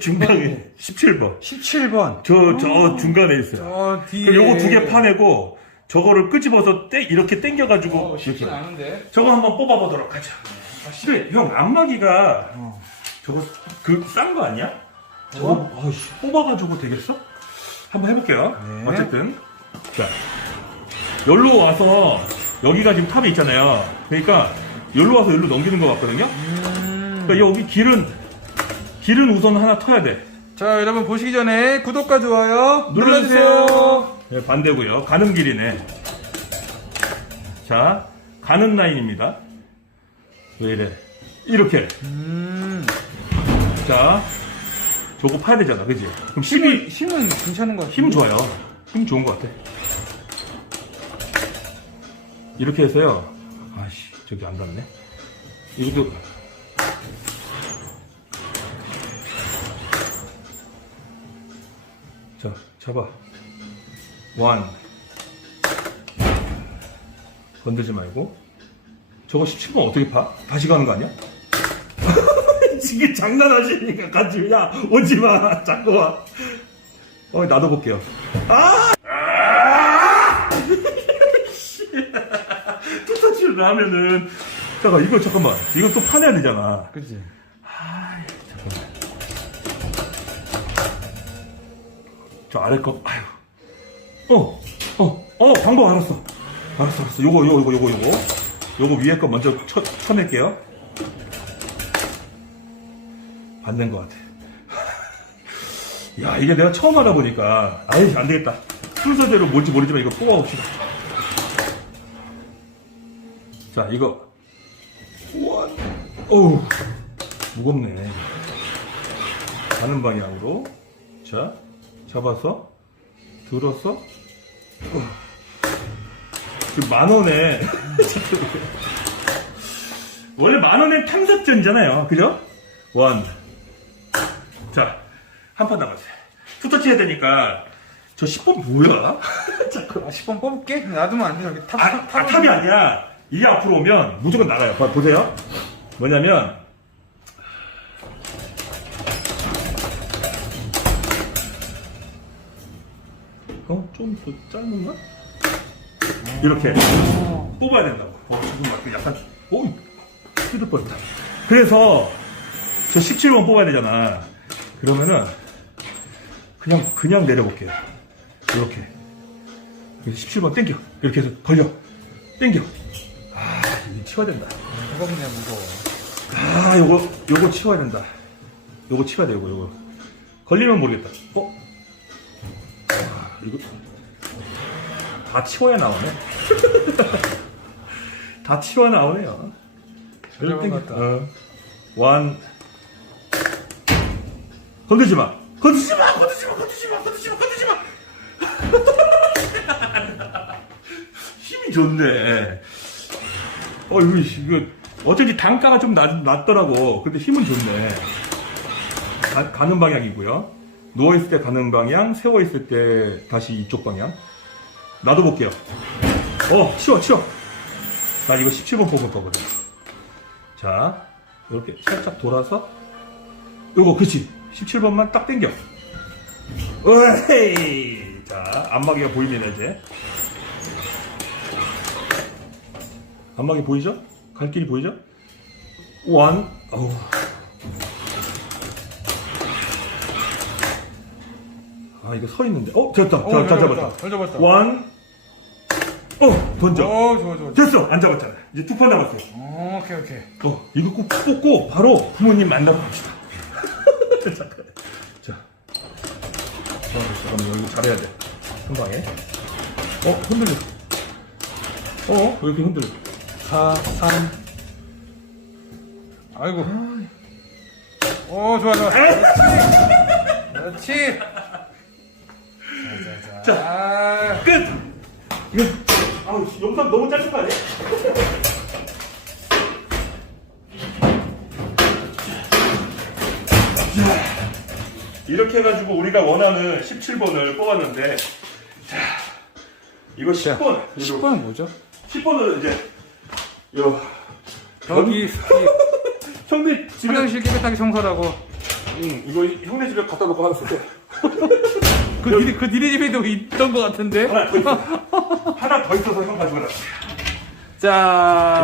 중간에 17번. 17번. 저, 저 중간에 있어요. 저 뒤에. 요거 두 개 파내고, 저거를 끄집어서 떼, 이렇게 당겨가지고. 어, 쉽진 이렇게. 않은데. 저거 한번 뽑아보도록 하자. 근데 형, 안마기가 어. 저거 그 싼 거 아니야? 저거 아이씨, 뽑아가지고 되겠어? 한번 해볼게요. 네. 어쨌든 자 여기로 와서 여기가 지금 탑에 있잖아요. 그러니까 여기로 와서 여기로 넘기는 것 같거든요. 음. 그러니까 여기 길은 길은 우선 하나 터야 돼. 자, 여러분 보시기 전에 구독과 좋아요 눌러주세요. 네, 반대고요. 가는 길이네. 자 가는 라인입니다. 왜 이래? 이렇게. 음. 자 저거 파야 되잖아, 그지? 그럼 12 힘은 괜찮은 것 같아. 힘 좋아요. 힘 좋은 것 같아. 이렇게 해서요. 아씨, 저기 안 닿네. 이것도. 자, 잡아. 원. 건들지 말고. 저거 17번 어떻게 파? 다시 가는 거 아니야? 이게 장난하시니까 같이 야 오지 마 자꾸 와. 어 나도 볼게요. 아! 투터치를 하면은 잠깐 이거 잠깐만 이거 또 파내야 되잖아. 그치. 저 아래 거 아유. 어. 어. 어 방법 알았어. 알았어 알았어. 요거 요거 요거 요거 요거. 요거 위에 거 먼저 쳐, 쳐낼게요. 받는 것 같아. 야, 이게 내가 처음 알아보니까, 아이, 안 되겠다. 순서대로 뭔지 모르지만 이거 뽑아봅시다. 자, 이거. 우와. 어우, 무겁네. 가는 방향으로. 자, 잡아서. 들어서. 어. 지금 만 원에. 원래 만 원에 탐색전이잖아요. 그죠? 원. 자, 한 판 남았어요. 투터치 해야 되니까, 저 10번 뭐야? 잠깐. 아, 10번 뽑을게? 놔두면 안 돼. 여기 탑, 아, 아, 탑이 아니야. 이게 앞으로 오면 무조건 나가요. 봐, 보세요. 뭐냐면, 어? 좀 더 짧은 가? 이렇게 뽑아야 된다고. 어, 지금 막 약간, 오, 뜯을 뻔했다. 그래서, 저 17번 뽑아야 되잖아. 그러면은, 그냥, 그냥 내려볼게요. 이렇게. 그래서 17번 땡겨. 이렇게 해서 걸려. 땡겨. 아, 이거 치워야 된다. 무겁네, 무거워. 아, 요거, 요거 치워야 된다. 요거 치워야 돼, 요거, 요거. 걸리면 모르겠다. 어? 아, 이거. 다 치워야 나오네. 다 치워 나오네요. 잘 잡아갔다. 어. 원. 건들지 마! 건들지 마! 건들지 마! 건들지 마! 건들지 마! 건들지 마! 힘이 좋네. 어, 이거, 이거, 어쩐지 단가가 좀 낮, 낮더라고. 근데 힘은 좋네. 가, 가는 방향이고요. 누워있을 때 가는 방향, 세워있을 때 다시 이쪽 방향. 나도 볼게요. 어, 치워, 치워. 나 이거 17번 뽑을 거거든. 자, 이렇게 살짝 돌아서. 요거, 그치. 17번만 딱 당겨. 으헤이. 자, 안마기가 보입니다, 이제. 안마기 보이죠? 갈 길이 보이죠? 원, 어우. 아, 이거 서 있는데. 어, 됐다. 어, 자, 자, 잘 잡았다. 잘 잡았다. 원, 어, 던져. 어, 좋아, 좋아. 됐어. 안 잡았잖아. 이제 두 판 남았어요. 어, 오케이, 오케이. 어, 이거 꼭 뽑고 바로 부모님 만나러 갑시다. 잠깐. 자. 어, 잠깐만, 이거 잘해야 돼. 한 방에. 어, 흔들려. 어, 왜 이렇게 흔들려? 4, 3. 아이고. 어, 좋아, 좋아. 그렇지. 그렇지. 자, 끝! 이거, 아우, 영상 너무 짧은 거 아니야? 자, 이렇게 해가지고 우리가 원하는 17번을 뽑았는데, 자, 이거 10번. 10번은 뭐죠? 10번은 이제, 요, 여기 스키. 형들 집에 화장실 깨끗하게 청소하고. 응, 이거 형네 집에 갖다 놓고 하나 쓸게. 그, 니네, 그 니네 집에도 있던 것 같은데? 하나 더 있어. 있어서 형 가져가라. 자,